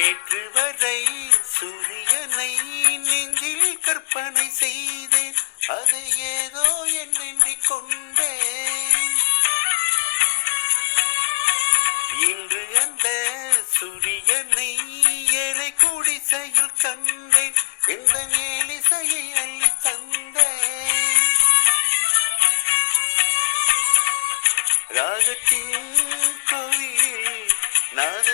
நேற்று வரை சூரியனை நெஞ்சில் கற்பனை செய்தேன், அது ஏதோ என்னென்றிக் கொண்டேன். இன்று அந்த சூரியனை ஏழை குடிசையில் கண்டேன், எந்த ஏலிசையை அள்ளி தந்தேன். ராகத்தின் கோவிலில் நாத